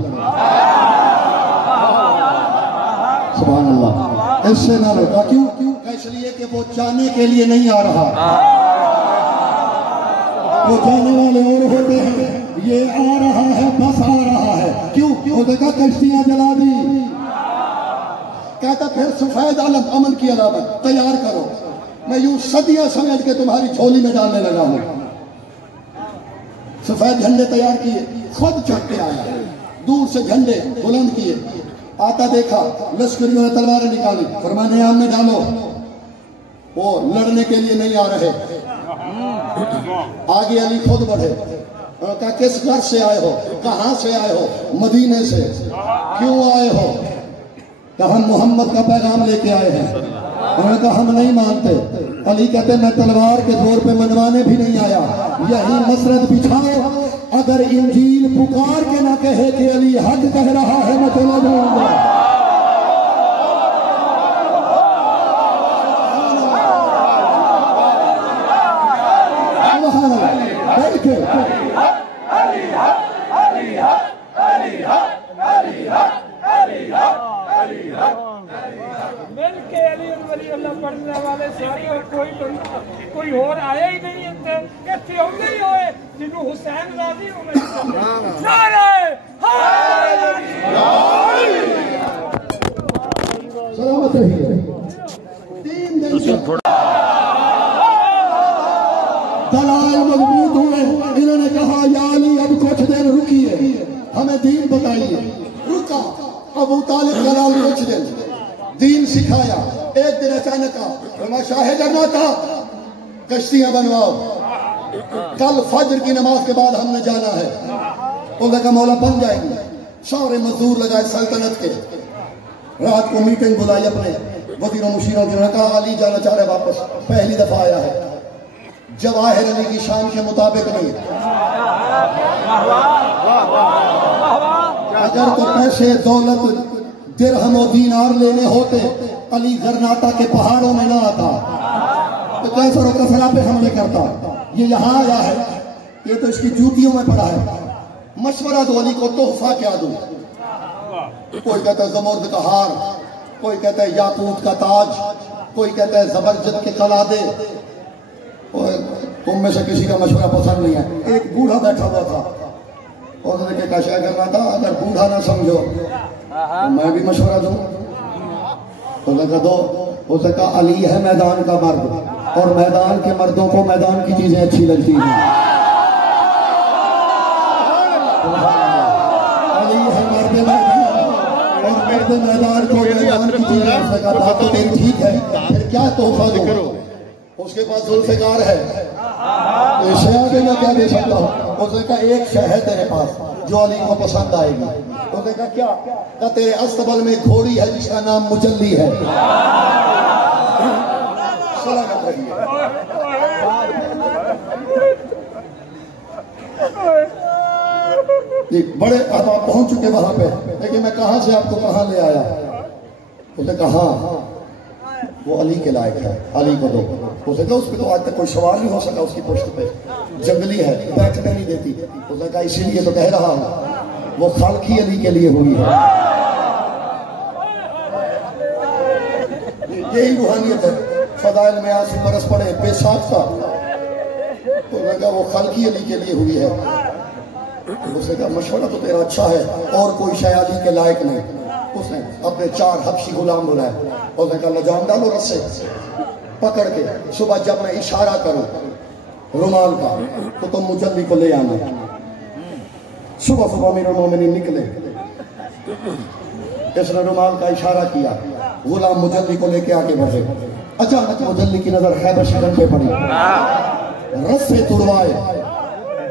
सुभान अल्लाह, इससे ना लड़ो। क्यों? इसलिए कि वो जाने के लिए नहीं आ रहा, वो जाने वाले और होते हैं, ये आ रहा है, बस आ रहा है। क्यों? वो देखा कश्तियां जला दी, कहता फिर सफेद आलम अमन की अलामत तैयार करो, मैं यूं सदियां समेट के तुम्हारी झोली में डालने लगा हूं। सफेद झंडे तैयार किए, खुद चढ़ के आया, दूर से झंडे बुलंद किए, आता देखा लश्करियों ने तलवारें निकाली, फरमाने आम में डालो, वो लड़ने के लिए नहीं आ रहे। आगे अली खुद बढ़े, कहा किस घर से आए हो? कहां से आए हो? मदीने से। क्यों आए हो? कहा हम मोहम्मद का पैगाम लेके आए हैं। उन्होंने कहा हम नहीं मानते। अली कहते मैं तलवार के जोर पे मनवाने भी नहीं आया, यही मसरत बिछाओ, अगर इंजील पुकार के ना कहे कि अली हक कह रहा है मैं चला जाऊंगा। पढ़ने वाले सारे और कोई और आया ही नहीं है, कैसे होंगे ही होए जिन्हों हुसैन राजी होने। सलामत रहिए। 3 दिन से दलाल मजबूत हुए, इन्होंने कहा या अली अब कुछ दिन रुकिए, हमें दीन बताइए। रुका, अबू तालिब दलाल कुछ दिन दीन सिखाया। एक दिन अचानक शाह गरनाता कश्तियां बनवाओ, कल फजर की नमाज के बाद हमने जाना है। उन्होंने कहा मौला बन जाएंगे। सारे मजदूर लगाए सल्तनत के, रात को मीटिंग बुलाई अपने वजीरों मुशीरों की। उन्होंने कहा अली जाना चाह रहे वापस, पहली दफा आया है, जवाहिर अली की शान के मुताबिक नहीं। अगर तो पैसे दौलत दिरहम और दीनार लेने होते अली गरनाता के पहाड़ों में ना आता तो कैसर और कसरा पे हमले करता। ये यहाँ आया है, ये तो इसकी जूतियों में पड़ा है। मशवरा दो अली को, तोहफा क्या दूं? कोई कहता है जमर्द का हार, कोई कहता है याकूत का ताज, कोई कहता है जबरजद के कलादे। तुम में से किसी का मशवरा पसंद नहीं है। एक बूढ़ा बैठा हुआ था और उसने क्या शायद करना था, अगर बूढ़ा ना समझो तो मैं भी मशवरा दूं। तो लगा दो, उसे कहा अली है मैदान का मर्द और मैदान के मर्दों को मैदान की चीजें अच्छी लगती हैं। अली है मर्द मैदान और मर्द मैदान को मैदान की चीजें। बात तो मेरी ठीक है, फिर क्या तोहफा दूं? उसके पास जुल्फ़िकार है, इससे आगे मैं क्या दे सकता हूँ? उसने कहा एक शह है तेरे पास जो अली को पसंद आएगी। उसने कहा क्या? कहा तेरे अस्तबल में घोड़ी है जिसका नाम मुजल्ली है। सलामत रहिए। बड़े अब आप पहुंच चुके वहां पे, लेकिन मैं कहां से आपको कहां ले आया? उसने कहा वो अली के लायक है, अली को दो। उसने कहा उस पर तो आज तक कोई सवाल नहीं हो सका, उसकी पुष्ट पे जंगली है, बैठने नहीं देती। उसने कहा इसीलिए तो कह रहा हूं वो खालकी अली के लिए हुई है। यही रूहानियत है। फदाइल में आंसू बरस पड़े बेसाख्ता, उसने कहा वो खालकी अली के लिए हुई है। उसने कहा मशवरा तो तेरा अच्छा है और कोई शायद अली के लायक नहीं। उसने अपने 4 हबशी गुलाम बुलाए, उसने कहा लजाम डालो रस्से पकड़ के, सुबह जब मैं इशारा करूं रुमाल का तो तुम मुजल्ली को ले आना। सुबह सुबह मेरे मोमिनीन निकले, इसने रुमाल का इशारा किया, गुलाम मुजल्ली को लेके आगे बढ़े। अचानक मुजल्ली की नजर खैबर शिकन पे पड़ी, रस्से तुड़वाए,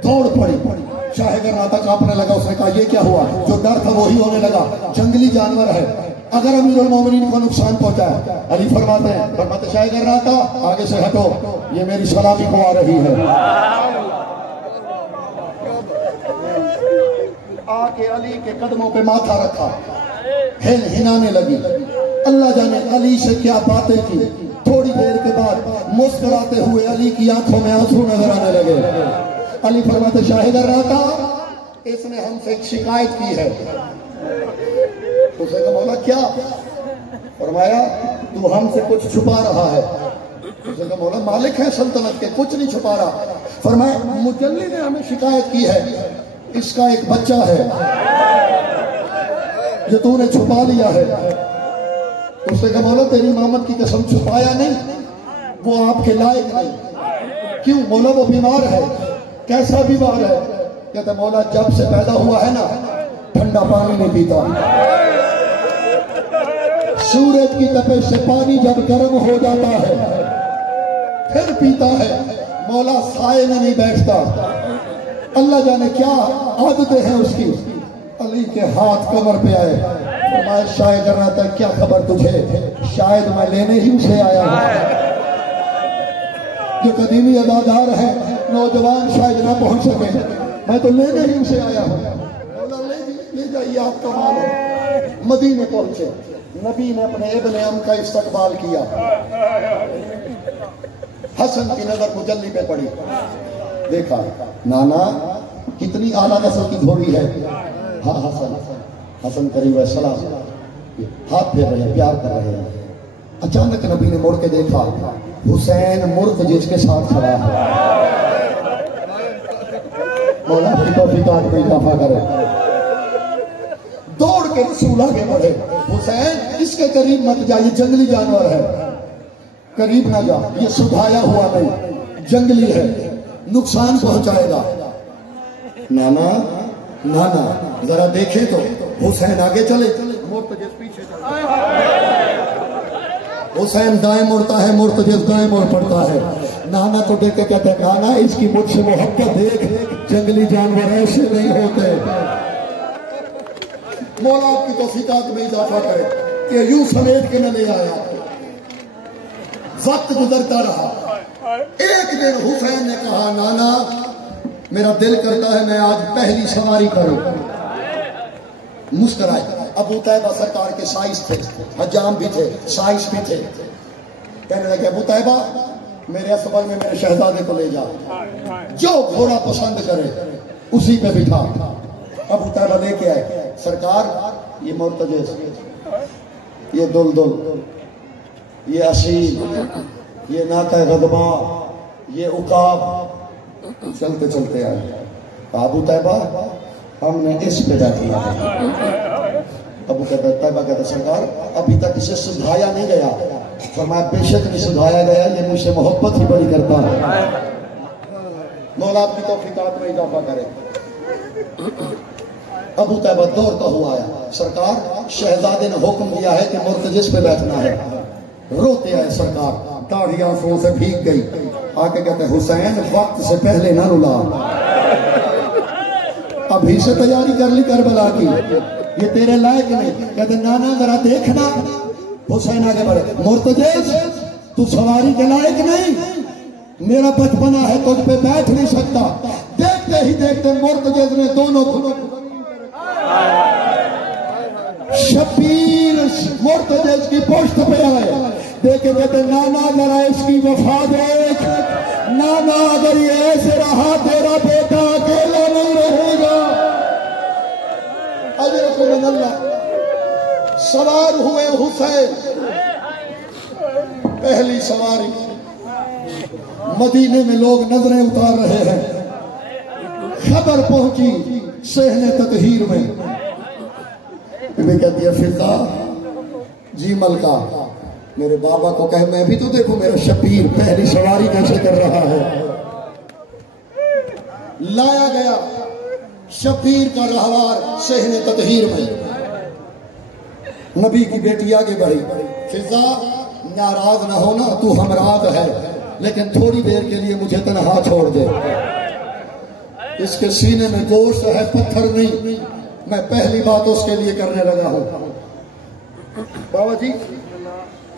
दौड़ पड़ी। शाह गरनाता कांपने लगा। उसने कहा ये क्या हुआ? जो डर था वही होने लगा। जंगली जानवर है, अगर अमीरुल मोमिनीन को नुकसान पहुंचाए। अली फरमाते शाह गरनाता आगे से हटो, ये मेरी सलामी को आ रही है। आके अली के कदमों पे माथा रखा, हिलाने लगी। अल्लाह जाने अली से क्या बातें की। थोड़ी देर के बाद मुस्कुराते हुए अली की आंखों में आंसू नजर आने लगे। अली फरमाते शाह गरनाता इसने हमसे एक शिकायत की है। उसे कहा मौला क्या? फरमाया तू हमसे कुछ छुपा रहा है। उसे कहा मौला मालिक है सल्तनत के, कुछ नहीं छुपा रहा। फरमाया मुजल्ली ने हमें शिकायत की है, इसका एक बच्चा है जो तूने छुपा लिया है। उसने कहा मौला तेरी इमामत की कसम छुपाया नहीं, वो आपके लायक नहीं। क्यों? मौला वो बीमार है। कैसा बीमार है? कहते मौला जब से पैदा हुआ है ना ठंडा पानी नहीं पीता। सूरज की तपिश से पानी जब गर्म हो जाता है फिर पीता है। मौला साए में नहीं बैठता। अल्लाह जाने क्या आदतें हैं उसकी। अली के हाथ कमर पे आए, फरमाया शायद करना था क्या खबर तुझे? शायद मैं लेने ही उसे आया हूं। जो कदीमी अदादार है नौजवान शायद ना पहुंच सके, मैं तो लेने ही उसे आया हूं। ले जाइए आपका माल है। मदीने पहुंचे, नबी ने अपने इब्ने अम का इस्तकबाल किया। हसन की नजर मुजल्ली पे पड़ी, देखा नाना कितनी आला नस्ल की घोड़ी है। हाँ हसन करीब सलाम, हाथ फेर रहे हैं, प्यार कर रहे हैं। अचानक नबी ने मुड़ के देखा, हुसैन मुर्द जिसके साथ खड़ा है। मौला की तौफीकात में इजाफा करे। दौड़ के रसूल आगे बढ़े, हुसैन इसके करीब मत जा, ये जंगली जानवर है, करीब ना जा, ये सुधाया हुआ नहीं, जंगली है, नुकसान पहुंचाएगा। नाना नाना जरा देखे तो। हुसैन आगे चले, मुर्तजिज पीछे चले। हुसैन दाएं मुड़ता है, मुर्तजिज दाएं मुड़ पड़ता है। नाना तो देख के कहते हैं नाना इसकी मुझसे मोहब्बत देख, जंगली जानवर ऐसे नहीं होते। मौला आपकी तौफीकात में इजाफा करे कि यूं समेट के न ले आया। वक्त गुजरता रहा। एक दिन हुसैन ने कहा नाना मेरा दिल करता है मैं आज पहली सवारी करूं। मुस्कुराए। अबू तैबा सरकार के साइस थे, हजाम भी थे, साइस भी थे। कहने लगे अबू तैबा मेरे असबल में मेरे शहजादे को ले जा, जो घोड़ा पसंद करे उसी पे बिठा। अबू तैबा लेके आए। सरकार ये मुर्तजिज़, ये दुलदुल, ये असील, ये नाका गदबा, ये उकाब चलते चलते आए। अबू तैबा हमने इस पे बैठना है। अबू तैबा कहता सरकार अभी तक इसे सुधाया नहीं गया। फरमाया बेशक नहीं सुधाया गया, ये मुझसे मोहब्बत ही बड़ी करता है। मौला अपनी तौफीकात में इजाफा करे। अबू तैबा दौड़ता हुआ आया। सरकार शहजादे ने हुक्म दिया है कि मुर्तजिज़ पे बैठना है। रोते आए सरकार, दाढ़ी आंसुओं से भीग गई। आके कहते हुसैन वक्त से पहले ना रुला, अभी से तैयारी कर ली करबला की, ये तेरे लायक नहीं। कहते नाना जरा देखना। हुसैन आगे बढ़े। मुर्तजिज़ तू सवारी के लायक नहीं, मेरा बचपना है तुझ पे बैठ नहीं सकता। देखते ही देखते मुर्तजिज़ ने दोनों शबीर मुर्तजिज़ की पोस्ट पे आए। देखे कहते नाना जरा इसकी वफा देख, नाना अगर ये ऐसे रहा तेरा बेटा अकेला नहीं रहेगा। अल्लाह सवार हुए हुसैन, पहली सवारी। मदीने में लोग नजरें उतार रहे हैं। खबर पहुंची सहने ततहीर में। कहती है फिजा जी मलका मेरे बाबा को कहे मैं भी तो देखूं मेरा शबीर पहली सवारी कैसे कर रहा है। लाया गया शबीर का रहवार सहने ततहीर में। नबी की बेटी आगे बढ़ी। फिजा नाराज ना होना, तू हमराज है, लेकिन थोड़ी देर के लिए मुझे तन्हा छोड़ दे। इसके सीने में गोश्त है, पत्थर नहीं। मैं पहली बात उसके लिए करने लगा हूं। बाबा जी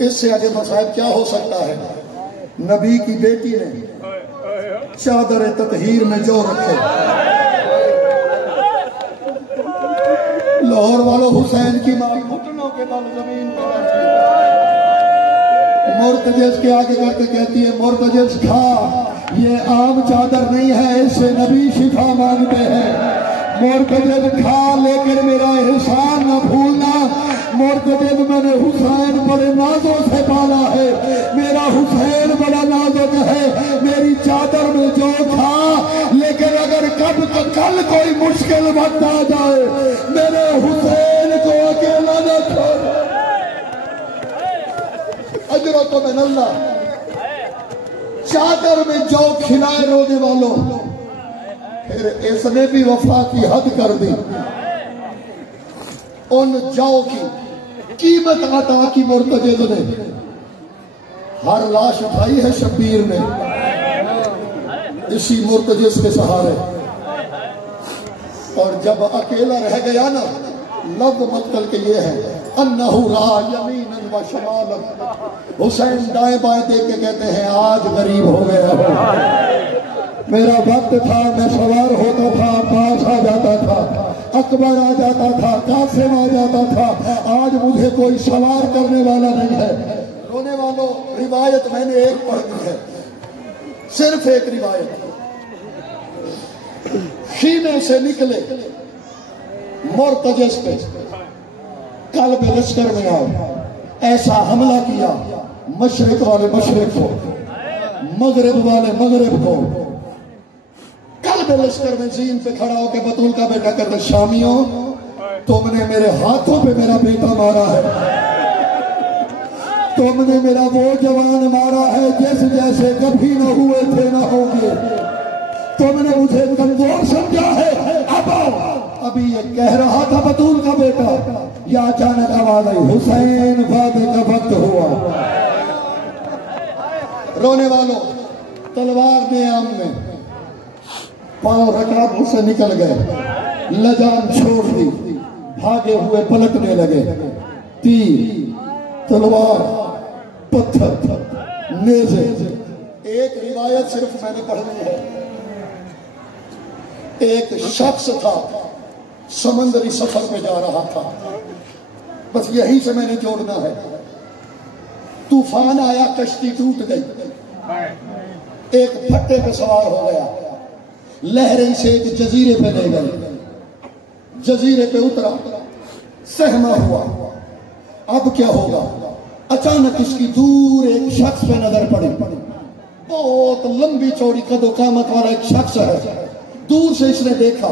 इससे आगे मसाइब क्या हो सकता है। नबी की बेटी ने चादर ततहीर में जो रखे। लाहौर वालों हुसैन की मां घुटनों के बल जमीन पर बैठी। मुर्तजिज़ के आगे करके कहती है मुर्तजिज़ खा, ये आम चादर नहीं है, इससे नबी शिफा मांगते हैं। मुर्तजिज़ खा लेकिन मेरा एहसान न भूलना। मुर्तजिज़ मैंने हुसैन बड़े नाजों से पाला है, मेरा हुसैन बड़ा नाजुक है। मेरी चादर में जो खा, लेकिन अगर कल कोई मुश्किल वक्त आ जाए मेरे हुसैन को अकेला न छोड़। अजरत में अल्लाह चादर में जो खिलाए रोने वालों। फिर इसने भी वफा की हद कर दी। उन जाओ की कीमत अता की मुर्तजिज़ ने। हर लाश उठाई है शबीर ने इसी मुर्तजिज़ के सहारे। और जब अकेला रह गया ना, लफ्ज़ मक्तल के ये है अन्नहु रा यमीनन व शमालन। हुसैन दाएं बाएं देख के कहते हैं आज गरीब हो गया हो। मेरा वक्त था, मैं सवार होता था, अब्बास आ जाता था, अकबर आ जाता था, कासिम आ जाता था। आज मुझे कोई सवार करने वाला नहीं है। रोने वालों रिवायत मैंने एक पढ़ी है, सिर्फ एक रिवायत। सीने से निकले मुर्तजिज़ पे कल्ब लश्कर में आओ, ऐसा हमला किया मशरिक वाले मशरिक को, मगरिब वाले मगरिब को। कल्ब लश्कर में जीन पे खड़ा होकर बतूल का बेटा कहते शामियों तुमने मेरे हाथों पे मेरा बेटा मारा है, तुमने मेरा वो जवान मारा है जिस जैसे कभी न हुए थे न होंगे। तुमने मुझे कमजोर समझा है। अब अभी ये कह रहा था बतूल का बेटा, या अचानक आवाज आई हुसैन वादे का वक्त हुआ। रोने वालों तलवार ने आम में पांव रकाबों से निकल गए, लजान छोड़ दी, भागे हुए पलटने लगे। तीर, तलवार, पत्थर, नेज़े। एक रिवायत सिर्फ मैंने पढ़नी है। एक शख्स था, समंदरी सफर पे जा रहा था। बस यही से मैंने जोड़ना है। तूफान आया, कश्ती टूट गई, एक भट्टे पे सवार हो गया, लहरें से एक जजीरे पे ले गई, जजीरे पे उतरा, सहमा हुआ। अब क्या होगा? अचानक इसकी दूर एक शख्स पे नजर पड़ी, बहुत लंबी चौड़ी कदोकामत वाला एक शख्स है। दूर से इसने देखा,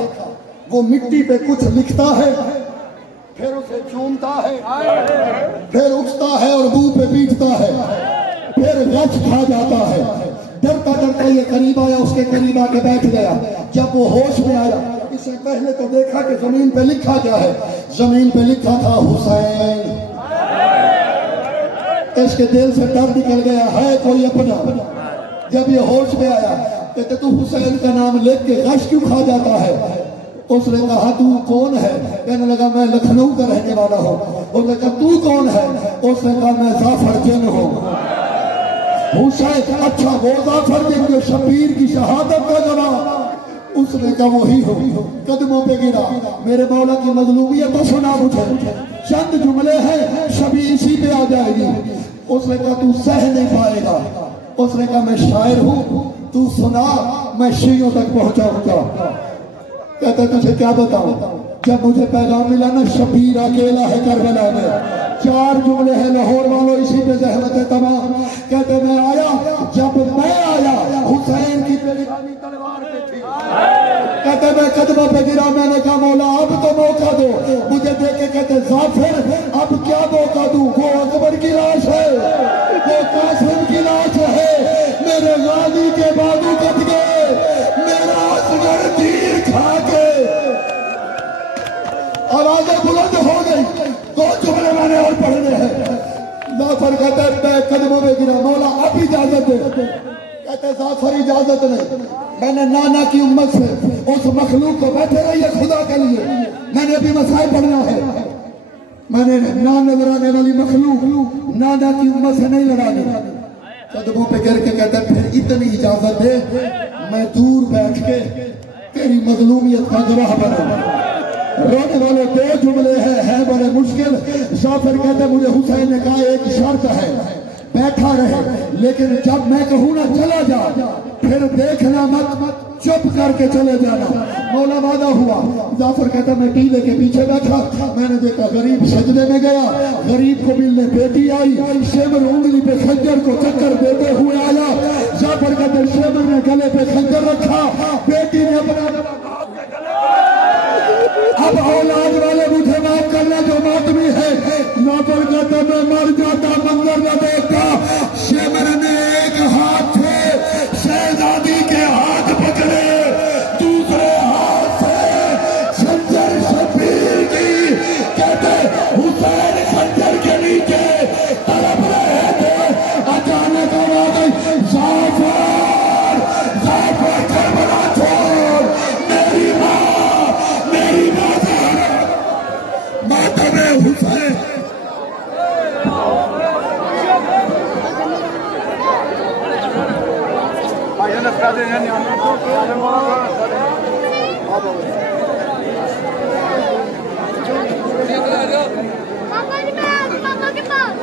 वो मिट्टी पे कुछ लिखता है, फिर उसे चूमता है, फिर उठता है और मुंह पे पीटता है, फिर गच खा जाता है। डरता डरता ये करीब आया, उसके करीब आके बैठ गया। जब वो होश में आया, इससे पहले तो देखा कि जमीन पे लिखा क्या है। जमीन पे लिखा था हुसैन। इसके दिल से डर निकल गया, है कोई अपना। जब ये होश में आया, कहते तू हुसैन का नाम लेख के गश क्यों खा जाता है? उसने कहा तू कौन है? कहने लगा मैं लखनऊ का रहने वाला हूँ। उसने कहा तू कौन है? उसने कहा मैं जाफर जिन हूँ। हुसैन, अच्छा वो जाफर जिन जो शबीर की शहादत का गवाह। उसने कहा वही हो। कदमों पे गिरा, मेरे मौला की मजलूमियत तो सुना मुझे, चंद जुमले हैं, शबीर इसी पे आ जाएगी। उसने कहा तू सह नहीं पाएगा। उसने कहा मैं शायर हूँ, तू सुना, मैं शीयों तक पहुंचाऊंगा। कहता तुझे क्या बताऊं? जब मुझे पैगाम मिला ना, शबीर अकेला है करबला में, 4 जुमले हैं लाहौर वालों, इसी पे जहमत है तमाम। कहते मैं आया, जब मैं आया हुसैन की बेलगामी तलवार पे थी। कहते मैं कदमों पे गिरा, मैंने कहा मौला अब तो मौका दो मुझे। देख के कहते जाफर अब क्या मौका दूं? वो अकबर की लाश है, वो कासिम की लाश है, मेरे गाजी के बाजू कट गए, मेरा असगर तीर खा के। आवाजें बुलंद हो गई, 2 जुमले मैंने और पढ़ने हैं। जाफर कहता है मैं कदमों में गिरा, मौला अब इजाजत दे। कहते जाफर इजाजत नहीं, मैंने नाना की उम्मत से उस मखलूक को, बैठे रहिए खुदा के लिए, मैंने अभी मसाइल पढ़ना है। मैंने ना नजर आने वाली मखलूक नाना की उम्मत से नहीं लड़ानी। कदमों पे गिर के कहता है फिर इतनी इजाजत दे, मैं दूर बैठ के तेरी मजलूमियत का गवाह बनूं। रोने वाले 2 जुमले हैं बड़े मुश्किल। जाफर कहते मुझे हुसैन ने कहा एक शर्त है, बैठा रहे, लेकिन जब मैं कहूँ ना चला जा, फिर देखना मत, चुप करके चले जाना। मौला वादा हुआ। जाफर कहता मैं टीले के पीछे बैठा, मैंने देखा गरीब सजदे में गया, गरीब को मिलने बेटी आई, शेमर उंगली पे खंजर को चक्कर देते हुए आया। जाफर कहते शेमर ने गले पे खंजर रखा, बेटी ने अपना अब औलाद वाले मुझे माफ करना जो मातमी है। जाफर कहते मैं मर जाता मंजर न देखता। शेमर ने एक हाथ से शहजादी के हाथ पकड़े, दूसरे हाथ से खंजर शबीर की। कहते हुसैन खंजर के नीचे तड़प रहे थे, अचानक आवाज आई जाफर, जाफर करबला छोड़, मेरी माँ, मेरी मातम हुसैन। पापा के पास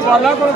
बाला को